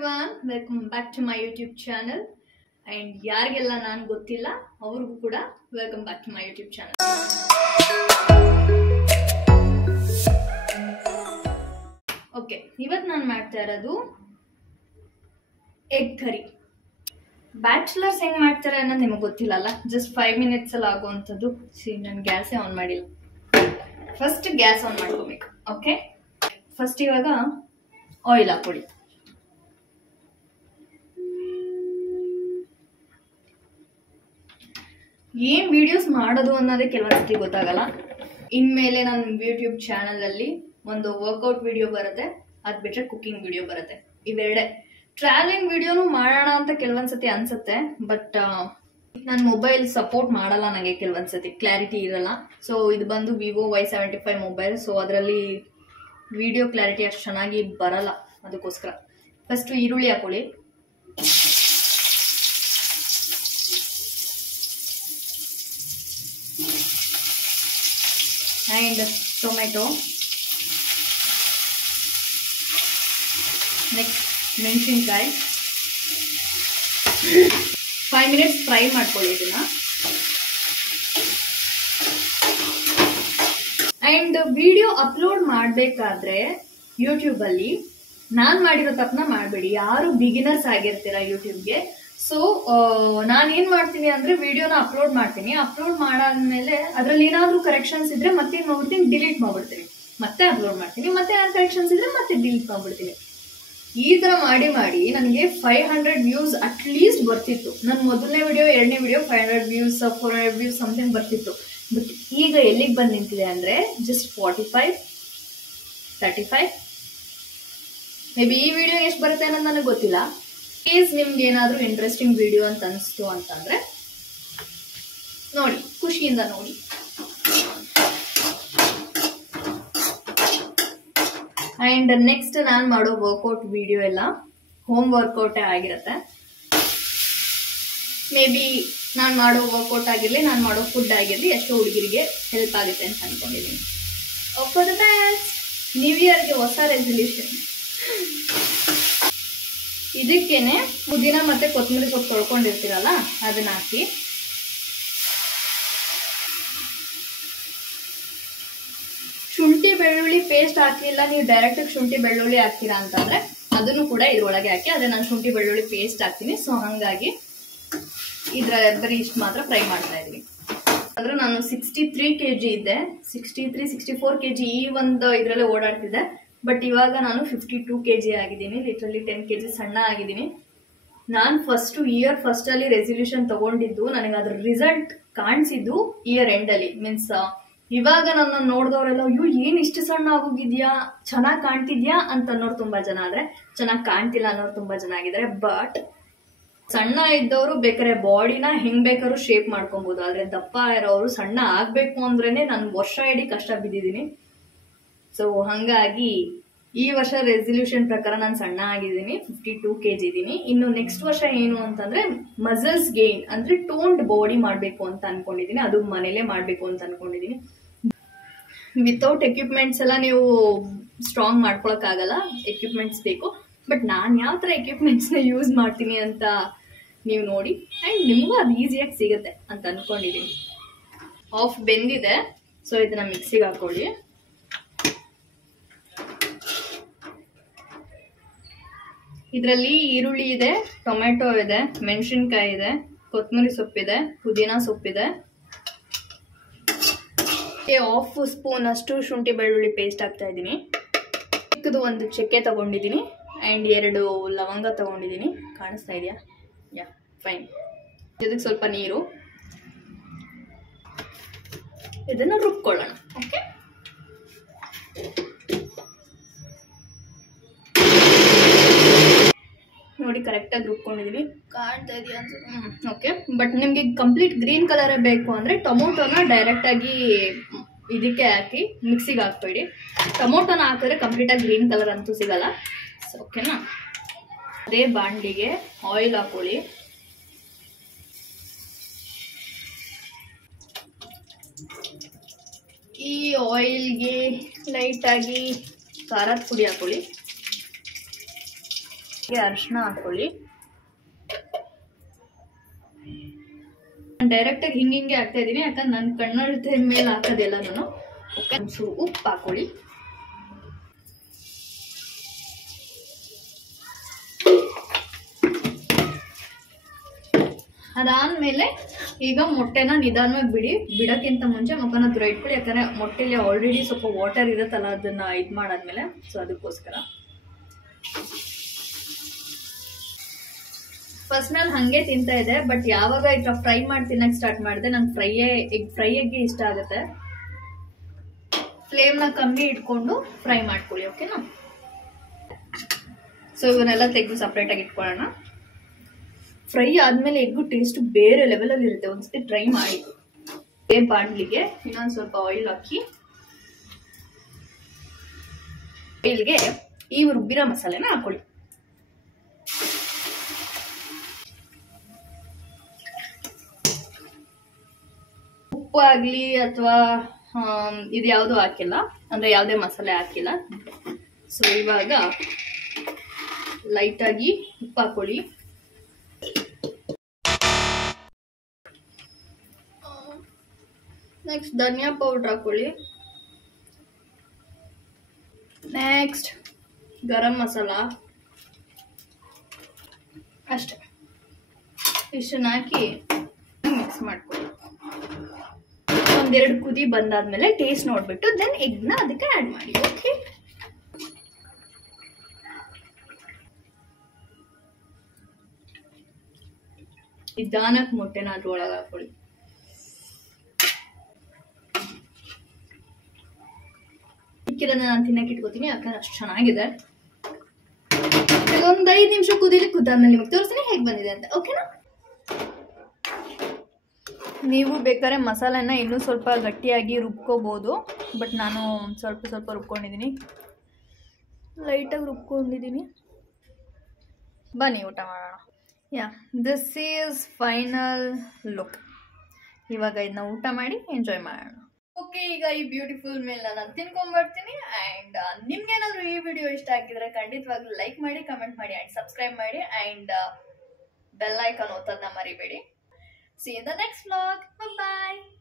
everyone, welcome back to my YouTube channel. And ಯಾರಿಗೆಲ್ಲ ನಾನು ಗೊತ್ತಿಲ್ಲ ಅವರಿಗೂ ಕೂಡ welcome back to my YouTube channel. Okay, ಇವತ್ತು ನಾನು ಮಾಡ್ತಾ ಇರೋದು ಎಗ್ ಕರಿ. ಬ್ಯಾಚುಲರ್ಸ್ ಹೆಂಗ್ ಮಾಡ್ತಾರೆ ಅನ್ನೋದು ನಿಮಗೆ ಗೊತ್ತಿಲ್ಲಲ್ಲ, ಜಸ್ಟ್ 5 minutes ಅಲ್ಲಿ ಆಗುವಂಥದ್ದು. ನಾನು ಗ್ಯಾಸೇ ಆನ್ ಮಾಡಿಲ್ಲ. ಫಸ್ಟ್ ಗ್ಯಾಸ್ ಆನ್ ಮಾಡ್ಕೋಬೇಕು. ಓಕೆ, ಫಸ್ಟ್ ಇವಾಗ ಆಯಿಲ್ ಹಾಕೊಳ್ಳಿ. ಏನ್ ವಿಡಿಯೋಸ್ ಮಾಡೋದು ಅನ್ನೋದೇ ಕೆಲವೊಂದ್ಸತಿ ಗೊತ್ತಾಗಲ್ಲ. ಇನ್ಮೇಲೆ ನನ್ನ ಯೂಟ್ಯೂಬ್ ಚಾನಲ್ ಅಲ್ಲಿ ಒಂದು ವರ್ಕೌಟ್ ವಿಡಿಯೋ ಬರುತ್ತೆ, ಅದ್ ಬಿಟ್ರೆ ಕುಕಿಂಗ್ ವಿಡಿಯೋ ಬರುತ್ತೆ. ಇವೆರಡೆ. ಟ್ರಾವೆಲಿಂಗ್ ವಿಡಿಯೋನು ಮಾಡೋಣ ಅಂತ ಕೆಲವೊಂದ್ಸತಿ ಅನ್ಸುತ್ತೆ, ಬಟ್ ನನ್ನ ಮೊಬೈಲ್ ಸಪೋರ್ಟ್ ಮಾಡಲ್ಲ ನನಗೆ. ಕೆಲವೊಂದ್ಸತಿ ಕ್ಲಾರಿಟಿ ಇರಲ್ಲ. ಸೊ ಇದು ಬಂದು ವಿವೋ Y75 ಮೊಬೈಲ್. ಸೊ ಅದರಲ್ಲಿ ವಿಡಿಯೋ ಕ್ಲಾರಿಟಿ ಅಷ್ಟು ಚೆನ್ನಾಗಿ ಬರಲ್ಲ. ಅದಕ್ಕೋಸ್ಕರ ಫಸ್ಟ್ ಈರುಳ್ಳಿ ಹಾಕೊಳ್ಳಿ. and tomato. Next ಮೆಣಸಿನಕಾಯಿ. 5 minutes ಫ್ರೈ ಮಾಡ್ಕೊಳ್ಳಿ ಇದನ್ನ. ಅಂಡ್ ವಿಡಿಯೋ ಅಪ್ಲೋಡ್ ಮಾಡಬೇಕಾದ್ರೆ ಯೂಟ್ಯೂಬ್ ಅಲ್ಲಿ ನಾನ್ ಮಾಡಿರೋ ತಪ್ಪನ ಮಾಡಬೇಡಿ. ಯಾರು ಬಿಗಿನರ್ಸ್ ಆಗಿರ್ತೀರಾ ಯೂಟ್ಯೂಬ್ಗೆ. ಸೊ ನಾನೇನ್ ಮಾಡ್ತೀನಿ ಅಂದ್ರೆ ವಿಡಿಯೋನ ಅಪ್ಲೋಡ್ ಮಾಡ್ತೀನಿ. ಅಪ್ಲೋಡ್ ಮಾಡಾದ್ಮೇಲೆ ಅದ್ರಲ್ಲಿ ಏನಾದ್ರೂ ಕರೆಕ್ಷನ್ಸ್ ಇದ್ರೆ ಮತ್ತೆ ಏನ್ ಮಾಡ್ಬಿಡ್ತೀನಿ, ಡಿಲೀಟ್ ಮಾಡ್ಬಿಡ್ತೀನಿ. ಮತ್ತೆ ಅಪ್ಲೋಡ್ ಮಾಡ್ತೀನಿ, ಮತ್ತೆ ಏನಾದ್ರು ಕರೆಕ್ಷನ್ಸ್ ಇದ್ರೆ ಮತ್ತೆ ಡಿಲೀಟ್ ಮಾಡ್ಬಿಡ್ತೀನಿ. ಈ ತರ ಮಾಡಿ ಮಾಡಿ ನನಗೆ 500 ವ್ಯೂಸ್ ಅಟ್ ಲೀಸ್ಟ್ ಬರ್ತಿತ್ತು. ನನ್ನ ಮೊದಲನೇ ವಿಡಿಯೋ, ಎರಡನೇ ವಿಡಿಯೋ 500 ವ್ಯೂಸ್ 400 ವ್ಯೂಸ್ ಸಮಥಿಂಗ್ ಬರ್ತಿತ್ತು. ಬಟ್ ಈಗ ಎಲ್ಲಿಗೆ ಬಂದು ನಿಂತಿದೆ ಅಂದ್ರೆ ಜಸ್ಟ್ 45 35. ಮೇ ಬಿ ಈ ವಿಡಿಯೋ ಎಷ್ಟು ಬರುತ್ತೆ ಅನ್ನೋದು ನನಗೆ ಗೊತ್ತಿಲ್ಲ. ಪ್ಲೀಸ್ ನಿಮ್ಗೆ ಏನಾದ್ರೂ ಇಂಟ್ರೆಸ್ಟಿಂಗ್ ವಿಡಿಯೋ ಅಂತ ಅನಿಸ್ತು ಅಂತಂದ್ರೆ ನೋಡಿ, ಖುಷಿಯಿಂದ ನೋಡಿ. ಅಂಡ್ ನೆಕ್ಸ್ಟ್ ನಾನು ಮಾಡೋ ವರ್ಕೌಟ್ ವಿಡಿಯೋ ಎಲ್ಲ ಹೋಮ್ ವರ್ಕೌಟೇ ಆಗಿರುತ್ತೆ. ಮೇ ಬಿ ನಾನು ಮಾಡೋ ವರ್ಕೌಟ್ ಆಗಿರ್ಲಿ, ನಾನು ಮಾಡೋ ಫುಡ್ ಆಗಿರ್ಲಿ, ಎಷ್ಟೋ ಹುಡುಗರಿಗೆ ಹೆಲ್ಪ್ ಆಗುತ್ತೆ ಅಂತ ಅನ್ಕೊಂಡಿದ್ದೀನಿ. For the best. ನ್ಯೂ ಇಯರ್ಗೆ ಹೊಸ ರೆಸಲ್ಯೂಷನ್. ಇದಕ್ಕೇನೆ ಪುದೀನ ಮತ್ತೆ ಕೊತ್ತಂಬರಿ ಸೊಪ್ಪು ತೊಳ್ಕೊಂಡಿರ್ತೀರಲ್ಲ ಅದನ್ನ ಹಾಕಿ. ಶುಂಠಿ ಬೆಳ್ಳುಳ್ಳಿ ಪೇಸ್ಟ್ ಹಾಕಿಲ್ಲ, ನೀವು ಡೈರೆಕ್ಟ್ ಶುಂಠಿ ಬೆಳ್ಳುಳ್ಳಿ ಹಾಕ್ತೀರಾ ಅಂತಂದ್ರೆ ಅದನ್ನು ಕೂಡ ಇದ್ರೊಳಗೆ ಹಾಕಿ. ಅದೇ ನಾನು ಶುಂಠಿ ಬೆಳ್ಳುಳ್ಳಿ ಪೇಸ್ಟ್ ಹಾಕ್ತೀನಿ. ಸೊ ಹಂಗಾಗಿ ಇದ್ರ ಬರೀ ಇಷ್ಟು ಮಾತ್ರ ಫ್ರೈ ಮಾಡ್ತಾ ಇದೀನಿ. ಅಂದ್ರೆ ನಾನು 63 kg ಇದ್ದೆ, 64 kg ಈ ಒಂದು ಇದ್ರಲ್ಲೇ ಓಡಾಡ್ತಿದ್ದೆ. ಬಟ್ ಇವಾಗ ನಾನು 52 kg ಆಗಿದ್ದೀನಿ. ಲಿಟ್ರಲಿ 10 kg ಸಣ್ಣ ಆಗಿದ್ದೀನಿ. ನಾನು ಫಸ್ಟ್ ಅಲ್ಲಿ ರೆಸಲ್ಯೂಷನ್ ತಗೊಂಡಿದ್ದು, ನನಗೆ ಅದ್ರ ರಿಸಲ್ಟ್ ಕಾಣಿಸಿದ್ದು ಇಯರ್ ಎಂಡ್ ಅಲ್ಲಿ. ಮೀನ್ಸ್ ಇವಾಗ ನನ್ನ ನೋಡಿದವರೆಲ್ಲ ಅಯ್ಯೋ ಏನ್ ಇಷ್ಟು ಸಣ್ಣ ಆಗೋಗಿದ್ಯಾ, ಚೆನ್ನಾಗಿ ಕಾಣ್ತಿದ್ಯಾ ಅಂತ ಅನ್ನೋರು ತುಂಬಾ ಜನ, ಆದ್ರೆ ಚೆನ್ನಾಗಿ ಕಾಣ್ತಿಲ್ಲ ಅನ್ನೋರು ತುಂಬಾ ಜನ ಆಗಿದ್ದಾರೆ. ಬಟ್ ಸಣ್ಣ ಇದ್ದವರು ಬೇಕಾದ್ರೆ ಬಾಡಿನ ಹೆಂಗ್ ಬೇಕಾದ್ರೂ ಶೇಪ್ ಮಾಡ್ಕೊಬಹುದು. ಆದ್ರೆ ದಪ್ಪ ಇರೋರು ಸಣ್ಣ ಆಗ್ಬೇಕು ಅಂದ್ರೇನೆ ನಾನು ವರ್ಷ ಇಡೀ ಕಷ್ಟ ಬಿದ್ದಿದ್ದೀನಿ. ಸೊ ಹಂಗಾಗಿ ಈ ವರ್ಷ ರೆಸಲ್ಯೂಷನ್ ಪ್ರಕಾರ ನಾನು ಸಣ್ಣ ಆಗಿದ್ದೀನಿ, 52 kg ಇದ್ದೀನಿ. ಇನ್ನು ನೆಕ್ಸ್ಟ್ ವರ್ಷ ಏನು ಅಂತಂದ್ರೆ ಮಸಲ್ಸ್ ಗೇನ್ ಅಂದ್ರೆ ಟೋನ್ಡ್ ಬಾಡಿ ಮಾಡ್ಬೇಕು ಅಂತ ಅನ್ಕೊಂಡಿದೀನಿ. ಅದು ಮನೇಲೆ ಮಾಡ್ಬೇಕು ಅಂತ ಅನ್ಕೊಂಡಿದೀನಿ. ವಿತೌಟ್ ಎಕ್ವಿಪ್ಮೆಂಟ್ಸ್ ಎಲ್ಲ ನೀವು ಸ್ಟ್ರಾಂಗ್ ಮಾಡ್ಕೊಳಕ್ ಆಗಲ್ಲ, ಎಕ್ವಿಪ್ಮೆಂಟ್ಸ್ ಬೇಕು. ಬಟ್ ನಾನ್ ಯಾವ ತರ ಎಕ್ವಿಪ್ಮೆಂಟ್ಸ್ ನ ಯೂಸ್ ಮಾಡ್ತೀನಿ ಅಂತ ನೀವು ನೋಡಿ. ಅಂಡ್ ನಿಮಗೂ ಅದು ಈಸಿಯಾಗಿ ಸಿಗುತ್ತೆ ಅಂತ ಅನ್ಕೊಂಡಿದೀನಿ. ಆಫ್ ಬೆಂದಿದೆ. ಸೊ ಇದನ್ನ ಮಿಕ್ಸಿಗೆ ಹಾಕೊಳ್ಳಿ. ಇದರಲ್ಲಿ ಈರುಳ್ಳಿ ಇದೆ, ಟೊಮೆಟೊ ಇದೆ, ಮೆಣಸಿನ್ಕಾಯಿ ಇದೆ, ಕೊತ್ತಂಬರಿ ಸೊಪ್ಪಿದೆ, ಪುದೀನ ಸೊಪ್ಪಿದೆ, 1/2 ಸ್ಪೂನ್ ಅಷ್ಟು ಶುಂಠಿ ಬೆಳ್ಳುಳ್ಳಿ ಪೇಸ್ಟ್ ಹಾಕ್ತಾ ಇದ್ದೀನಿ. ಚಿಕ್ಕದು ಒಂದು ಚಕ್ಕೆ ತಗೊಂಡಿದ್ದೀನಿ ಅಂಡ್ 2 ಲವಂಗ ತಗೊಂಡಿದ್ದೀನಿ. ಕಾಣಿಸ್ತಾ ಇದೆಯಾ? ಯಾ, ಫೈನ್. ಇದಕ್ಕೆ ಸ್ವಲ್ಪ ನೀರು. ಇದನ್ನ ರುಬ್ಕೊಳ್ಳೋಣ. ಓಕೆ, ನೋಡಿ ಕರೆಕ್ಟಾಗಿ ರುಬ್ಕೊಂಡಿದೀನಿ. ಕಾಣ್ತಾ ಇದೆಯಾ ಅನ್ಸುತ್ತೆ. ಓಕೆ, ಬಟ್ ನಿಮ್ಗೆ ಕಂಪ್ಲೀಟ್ ಗ್ರೀನ್ ಕಲರ್ ಬೇಕು ಅಂದ್ರೆ ಟೊಮೊಟೊನ ಡೈರೆಕ್ಟ್ ಆಗಿ ಇದಕ್ಕೆ ಹಾಕಿ ಮಿಕ್ಸಿಗೆ ಹಾಕ್ಬೇಡಿ. ಟೊಮೊಟೊನ ಹಾಕಿದ್ರೆ ಕಂಪ್ಲೀಟ್ ಆಗಿ ಗ್ರೀನ್ ಕಲರ್ ಅಂತೂ ಸಿಗಲ್ಲ. ಓಕೆನಾ? ಅದೇ ಬಾಣಲಿಗೆ ಆಯಿಲ್ ಹಾಕೊಳ್ಳಿ. ಈ ಆಯಿಲ್ಗೆ ಲೈಟ್ ಆಗಿ ಖಾರದ ಪುಡಿ ಹಾಕೊಳ್ಳಿ. ಅರಿಶಿನ ಹಾಕೊಳ್ಳಿ. ಡೈರೆಕ್ಟ್ ಆಗಿ ಹಿಂಗೆ ಹಾಕ್ತಾ ಇದೀನಿ, ಯಾಕಂದ್ರೆ ನನ್ನ ಕಣ್ಣಳತೆ ಮೇಲೆ ಹಾಕೋದಿಲ್ಲ ನಾನು. ಒಂಚೂರು ಉಪ್ಪು ಹಾಕೊಳ್ಳಿ. ಅದಾದ್ಮೇಲೆ ಈಗ ಮೊಟ್ಟೆನ ನಿಧಾನವಾಗಿ ಬಿಡಕ್ಕಿಂತ ಮುಂಚೆ ಮುಖನ ದೂರ ಇಟ್ಕೊಳ್ಳಿ, ಯಾಕಂದ್ರೆ ಮೊಟ್ಟೆಲಿ ಆಲ್ರೆಡಿ ಸ್ವಲ್ಪ ವಾಟರ್ ಇರುತ್ತಲ್ಲ, ಅದನ್ನ ಇದು ಮಾಡಾದ್ಮೇಲೆ, ಸೊ ಅದಕ್ಕೋಸ್ಕರ. ಫಸ್ಟ್ ನಾನು ಹಂಗೆ ತಿಂತಾ ಇದೆ, ಬಟ್ ಯಾವಾಗ ಈ ತರ ಫ್ರೈ ಮಾಡಿ ತಿನ್ನಕ್ ಸ್ಟಾರ್ಟ್ ಮಾಡಿದೆ, ನಂಗೆ ಫ್ರೈ ಎಗ್ಗೆ ಇಷ್ಟ ಆಗುತ್ತೆ. ಫ್ಲೇಮ್ನ ಕಮ್ಮಿ ಇಟ್ಕೊಂಡು ಫ್ರೈ ಮಾಡ್ಕೊಳ್ಳಿ, ಓಕೆನಾ. ಸೊ ಇವನ್ನೆಲ್ಲ ತೆಗೆದು ಸಪ್ರೇಟ್ ಆಗಿ ಇಟ್ಕೊಳ್ಳೋಣ. ಫ್ರೈ ಆದ್ಮೇಲೆ ಎಗ್ಗು ಟೇಸ್ಟ್ ಬೇರೆ ಲೆವೆಲ್ ಅಲ್ಲಿ ಇರುತ್ತೆ, ಒಂದ್ಸತಿ ಟ್ರೈ ಮಾಡಿ. ಬಾಣಲಿಗೆ ಇನ್ನೊಂದು ಸ್ವಲ್ಪ ಆಯಿಲ್ ಹಾಕಿ, ಆಯಿಲ್ಗೆ ಈ ರುಬ್ಬಿರೋ ಮಸಾಲೆನ ಹಾಕೊಳ್ಳಿ. ಉಪ್ಪು ಆಗ್ಲಿ ಅಥವಾ ಇದು ಯಾವುದು ಹಾಕಿಲ್ಲ, ಅಂದ್ರೆ ಯಾವುದೇ ಮಸಾಲೆ ಹಾಕಿಲ್ಲ. ಸೊ ಇವಾಗ ಲೈಟ್ ಆಗಿ ಉಪ್ಪು ಹಾಕೊಳ್ಳಿ. ನೆಕ್ಸ್ಟ್ ಧನಿಯಾ ಪೌಡರ್ ಹಾಕೊಳ್ಳಿ. ನೆಕ್ಸ್ಟ್ ಗರಂ ಮಸಾಲ, ಅಷ್ಟೇ. ಇಷ್ಟನ್ನ ಹಾಕಿ ಮಿಕ್ಸ್ ಮಾಡ್ಕೊಳ್ಳಿ. ಒಂದೆರಡು ಕುದಿ ಬಂದಾದ್ಮೇಲೆ ಟೇಸ್ಟ್ ನೋಡ್ಬಿಟ್ಟು ದೆನ್ ಎಗ್ನ ಅದಕ್ಕೆ ಆಡ್ ಮಾಡಿ, ಓಕೆ. ನಿಧಾನಕ್ಕೆ ಮೊಟ್ಟೆನ ಅದ್ರ ಒಳಗೆ ಹಾಕೊಳ್ಳಿ. ಮಿಕ್ಕಿರೋದನ್ನ ನಾನು ತಿನ್ನಕ್ಕೆ ಇಟ್ಕೋತೀನಿ, ಯಾಕಂದ್ರೆ ಅಷ್ಟು ಚೆನ್ನಾಗಿದೆ. ಒಂದು 5 ನಿಮಿಷ ಕುದ್ದಾದ್ಮೇಲೆ ನಿಮಗೆ ತೋರಿಸ್ತೀನಿ ಹೇಗೆ ಬಂದಿದೆ ಅಂತ, ಓಕೆನಾ. ನೀವು ಬೇಕಾದ್ರೆ ಮಸಾಲೆನ ಇನ್ನೂ ಸ್ವಲ್ಪ ಗಟ್ಟಿಯಾಗಿ ರುಬ್ಕೋಬೋದು, ಬಟ್ ನಾನು ಸ್ವಲ್ಪ ರುಬ್ಕೊಂಡಿದ್ದೀನಿ, ಲೈಟಾಗಿ ರುಬ್ಕೊಂಡಿದ್ದೀನಿ. ಬನ್ನಿ ಊಟ ಮಾಡೋಣ. This is final look. ಇವಾಗ ಇದನ್ನ ಊಟ ಮಾಡಿ ಎಂಜಾಯ್ ಮಾಡೋಣ. ಓಕೆ, ಈಗ ಈ ಬ್ಯೂಟಿಫುಲ್ ಮೇಲ್ ನಾನು ತಿನ್ಕೊಂಡ್ಬರ್ತೀನಿ. ಆ್ಯಂಡ್ ನಿಮ್ಗೇನಾದರೂ ಈ ವಿಡಿಯೋ ಇಷ್ಟ ಆಗಿದ್ರೆ ಖಂಡಿತವಾಗ್ಲೂ ಲೈಕ್ ಮಾಡಿ, ಕಮೆಂಟ್ ಮಾಡಿ ಆ್ಯಂಡ್ ಸಬ್ಸ್ಕ್ರೈಬ್ ಮಾಡಿ. ಆ್ಯಂಡ್ ಬೆಲ್ ಐಕಾನ್ ಒತ್ತೋದನ್ನ ಮರಿಬೇಡಿ. See you in the next vlog. Bye bye.